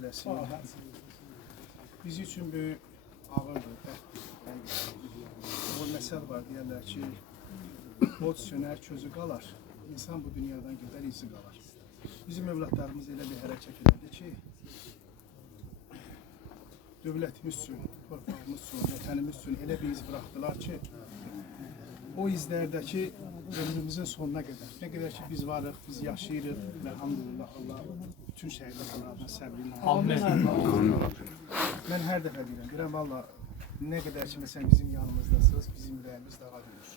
eləsin. Biz üçün böyük ağırdır. O məsəl var, deyərlər ki, od sönər, közü qalar. İnsan bu dünyadan gedər, izi qalar. Bizim övladlarımız elə bir hərəkət elədi ki, dövlətimiz üçün, torpağımız üçün, vətənimiz üçün elə bir iz bıraktılar ki, o izlərdəki ömrümüzün sonuna qədər, nə qədər ki biz varıq, biz yaşayırıq və hamdülillah Allah bütün şəhidlərdən səbrini alır. Mən hər dəfə deyirəm, valla nə qədər ki məsələn bizim yanımızdasınız, bizim ürəyimiz daha döyür.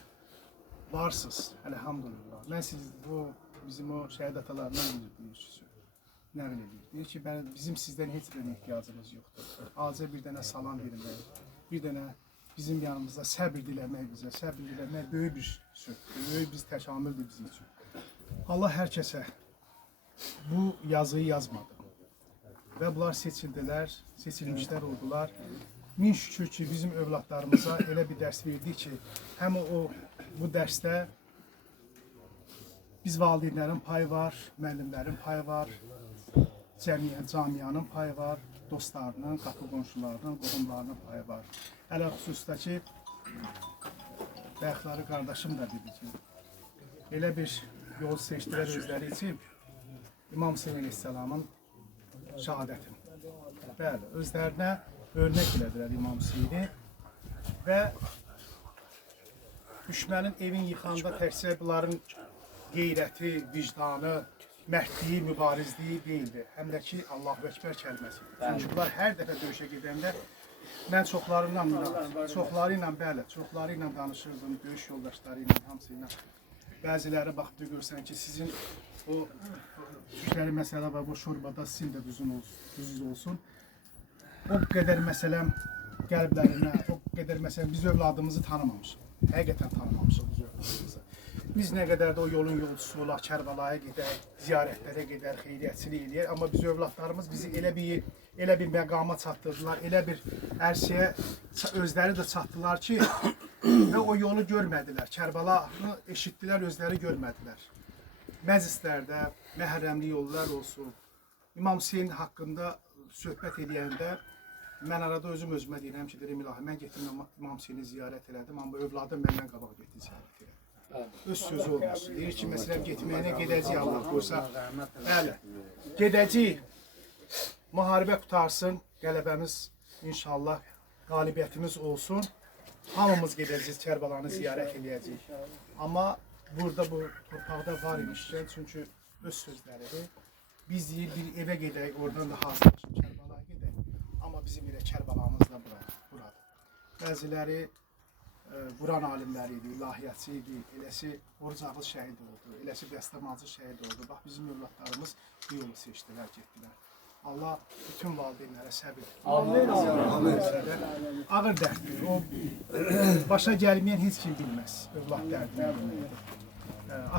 Varsınız, elhamdülillah. Mən siz bu bizim o şəhid atalarından bilirsiniz. Nə bilir? Deyir ki, bizim sizdən heç bir ehtiyacımız yoxdur. Azə bir dənə salam vermək, bir dənə bizim yanımızda səbir diləmək bizə, səbir diləmək böyük bir sözdür, böyük bir təkamüldür bizim üçün. Allah hər kəsə bu yazıyı yazmadı və bunlar seçildilər, seçilmişlər oldular. Min şükür ki, bizim övladlarımıza elə bir dərs verdi ki, həm bu dərsdə biz valideynlərin payı var, müəllimlərin payı var, camiyanın payı var, dostlarının, qapı qonşularının, qohumlarının payı var. Hələ xüsusda ki, bəxtları qardaşım da dedi ki, elə bir yol seçdilər özləri için İmam Hüseyin Aleyhisselamın şəhadətini. Bəli, özlərinə örnek elədilər İmam Hüseyini və düşmənin evin yıxanda təkcə bunların qeyrəti, vicdanı, mərdliyi, mübarizliyi deyildi. Həm də ki, Allahu Ekber kəlməsi. Çünki bunlar hər dəfə döyüşə gedəndə mən çoxları ilə danışırdım, döyüş yoldaşları ilə, hamısı ilə. Bəziləri baxdı görsən ki, sizin o düşləri məsələ və bu şurbada sizin də düzünüz olsun. O qədər məsələm qəlblərinə, o qədər məsələm biz övladımızı tanımamışıq. Həqiqətən tanımamışıq biz övladımızı. Biz nə qədər də o yolun yolcusu olaq, Kərbalaya gedək, ziyarətlərə gedər, xeyriyyətçilik eləyər. Amma biz övladlarımız bizi elə bir məqama çatdırdılar, elə bir ərsəyə özləri də çatdılar ki, və o yolu görmədilər. Kərbalanı eşitdilər, özləri görmədilər. Məclislərdə məhrəmli yollar olsun. İmam Hüseyin haqqında söhbət edəndə mən arada özümə deyirəm ki, deyirəm ilahi, mən getdim İmam Hüseyini ziyarət elədim, amma övladım məndən qabaq getdi ziyarət elədim. Öz sözü olmasın. Deyir ki, məsələn, getməyinə gedəcək Allah qoysa. Bəli, gedəcək, müharibə qutarsın, qələbəmiz inşallah, qalibiyyətimiz olsun. Hamımız gedəcəyik, Kərbalanı ziyarət eləyəcəyik. Amma burada bu torpaqda var imişkən, çünki öz sözləridir. Biz deyir, bir evə gedək, oradan da hazırlaşıb Kərbalaya gedək. Amma bizim elə Kərbalamız da buradır. Bəziləri Quran alimləri idi, ilahiyyatçı idi, eləsi Orucağız şəhid oldu, eləsi Dəstəmazı şəhid oldu. Bax, bizim övladlarımız bu yolu seçdilər, getdilər. Allah bütün valideynlərə səbir. Ağır dərddir. O, başa gəlməyən heç kim bilməz övlad dərdini.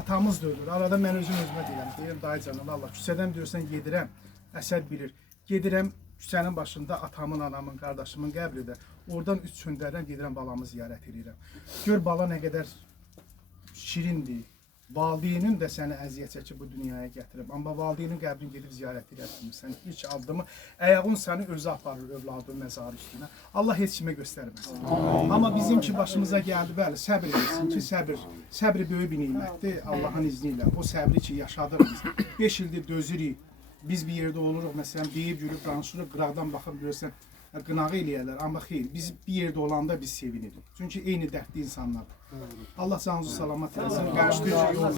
Atamız da ölür. Arada mən özümə deyirəm, dayı canım, Allah, küçədən deyirsən, gedirəm, Əsəd bilir, gedirəm, küçənin başında atamın, anamın, qardaşımın qəbridir. Oradan 3 çöndərdən gedirəm, balamı ziyarət edirəm. Gör, bala nə qədər şirindir. Valideynin də səni əziyyət çəkib bu dünyaya gətirib. Amma valideynin qəbrini gedib ziyarət edirsən. İlk addımı, əyağın səni özü aparır övladın məzarı üstünə. Allah heç kimə göstərməsin. Amma bizim ki, başımıza gəldi, bəli, səbir edirsin ki, səbri böyük bir nimətdir Allahın izni ilə. O səbri ki, yaşadıq biz. 5 ildir dözürük. Biz bir yerdə oluruq, məsələn, deyib, gülüb, danışırıq, qıraqdan baxıb, görürsən, qınağı eləyərlər. Amma xeyr, biz bir yerdə olanda biz sevinirik. Çünki eyni dərdli insanlardır. Allah canınızı salamat eləsin.